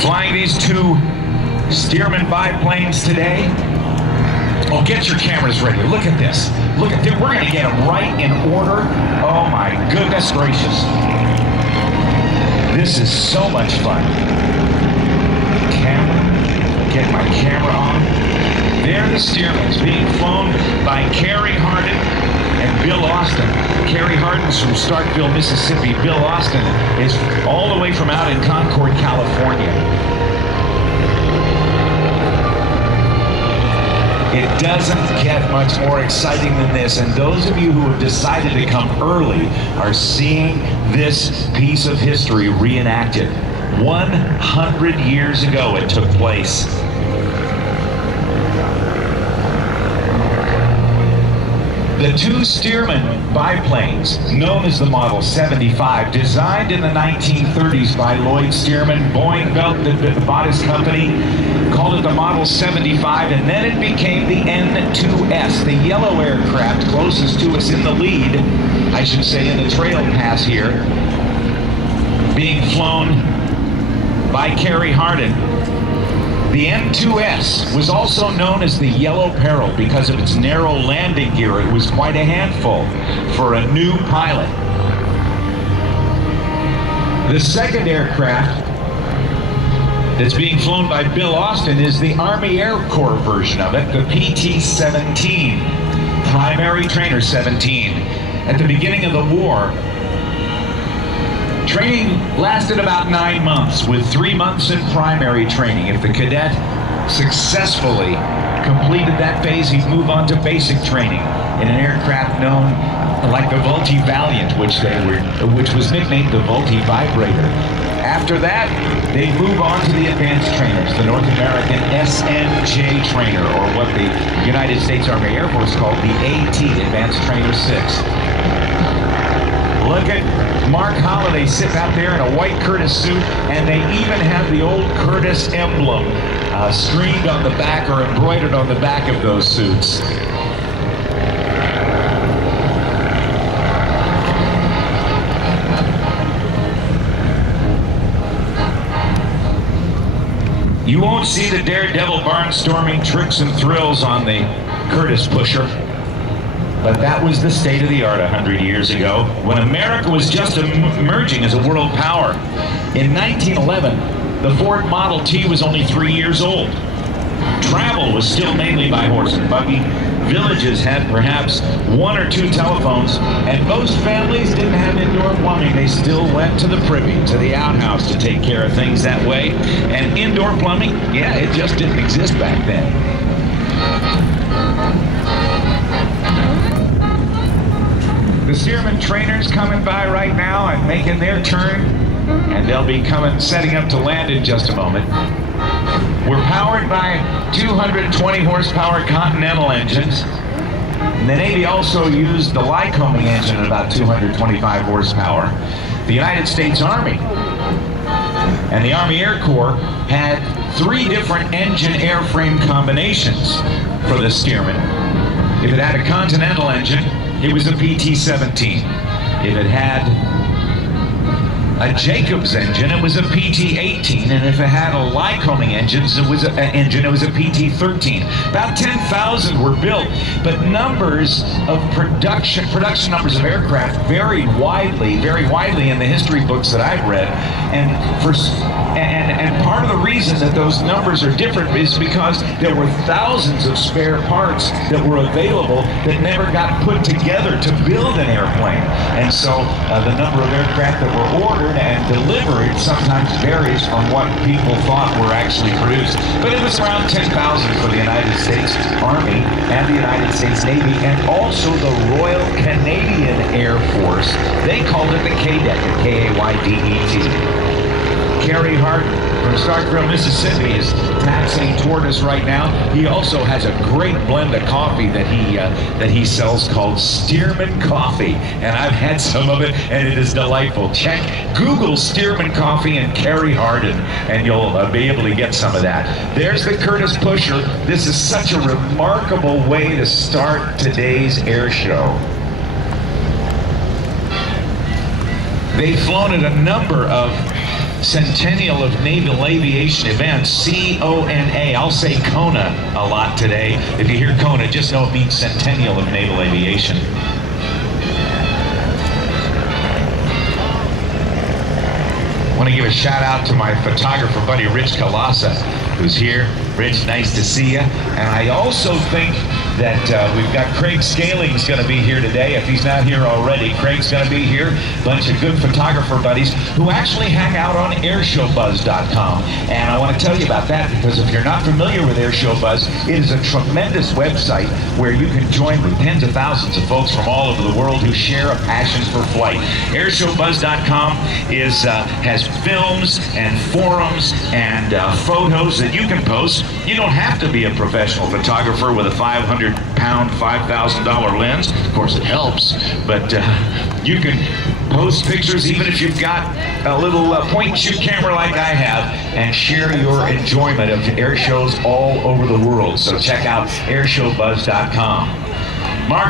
Flying these two Stearman biplanes today. Oh, get your cameras ready. Look at this. Look at this. We're going to get them right in order. Oh my goodness gracious. This is so much fun. Get my camera on. They're the Stearmans being flown by Karey, Hardin, and Bill Austin. Karey Hardin's from Starkville, Mississippi. Bill Austin is all the way from out in Concord, California. It doesn't get much more exciting than this, and those of you who have decided to come early are seeing this piece of history reenacted. 100 years ago it took place. The two Stearman biplanes, known as the Model 75, designed in the 1930s by Lloyd Stearman, Boeing bought his company, called it the Model 75, and then it became the N2S, the yellow aircraft closest to us in the lead, I should say in the trail pass here, being flown by Karey Hardin. The N2S was also known as the Yellow Peril because of its narrow landing gear. It was quite a handful for a new pilot. The second aircraft that's being flown by Bill Austin is the Army Air Corps version of it, the PT-17, Primary Trainer 17. At the beginning of the war, training lasted about 9 months, with 3 months in primary training. If the cadet successfully completed that phase, he'd move on to basic training in an aircraft known like the Vultee Valiant, which was nicknamed the Vultee Vibrator. After that, they'd move on to the advanced trainers, the North American SNJ trainer, or what the United States Army Air Force called the AT, Advanced Trainer 6. Look at Mark Holliday sitting out there in a white Curtiss suit, and they even have the old Curtiss emblem screened on the back or embroidered on the back of those suits. You won't see the daredevil barnstorming tricks and thrills on the Curtiss pusher. But that was the state of the art 100 years ago, when America was just emerging as a world power. In 1911, the Ford Model T was only 3 years old. Travel was still mainly by horse and buggy. Villages had perhaps 1 or 2 telephones, and most families didn't have indoor plumbing. They still went to the privy, to the outhouse to take care of things that way. And indoor plumbing, yeah, it just didn't exist back then. The Stearman trainers coming by right now and making their turn, and they'll be setting up to land in just a moment. We're powered by 220 horsepower Continental engines. And the Navy also used the Lycoming engine at about 225 horsepower. The United States Army and the Army Air Corps had 3 different engine airframe combinations for the Stearman. If it had a Continental engine, it was a PT-17. If it had a Jacobs engine, it was a PT-18, and if it had a Lycoming engine, it was a PT-13. About 10,000 were built, but numbers of production numbers of aircraft very widely in the history books that I've read, and part of the reason that those numbers are different is because there were thousands of spare parts that were available that never got put together to build an airplane, and so the number of aircraft that were ordered and delivered sometimes varies from what people thought were actually produced. But it was around 10,000 for the United States Army and the United States Navy, and also the Royal Canadian Air Force. They called it the KDET, the K-A-Y-D-E-T. Karey Hardin from Starkville, Mississippi is taxiing toward us right now. He also has a great blend of coffee that he sells called Stearman Coffee, and I've had some of it, and it is delightful. Google Stearman Coffee and Karey Hardin, and you'll be able to get some of that. There's the Curtiss pusher. This is such a remarkable way to start today's air show. They've flown at a number of Centennial of Naval Aviation Events, C-O-N-A. I'll say Kona a lot today. If you hear Kona, just know it means Centennial of Naval Aviation. I want to give a shout out to my photographer buddy Rich Kalasa, who's here. Rich, nice to see you. And I also think that we've got Craig Scaling's going to be here today. If he's not here already, Craig's going to be here. Bunch of good photographer buddies who actually hang out on airshowbuzz.com. And I want to tell you about that because if you're not familiar with Airshow Buzz, it is a tremendous website where you can join with tens of thousands of folks from all over the world who share a passion for flight. Airshowbuzz.com has films and forums and photos that you can post. You don't have to be a professional photographer with a 500-pound, $5,000 lens. Of course, it helps, but you can post pictures even if you've got a little point-and-shoot camera like I have and share your enjoyment of air shows all over the world. So check out airshowbuzz.com. Mark.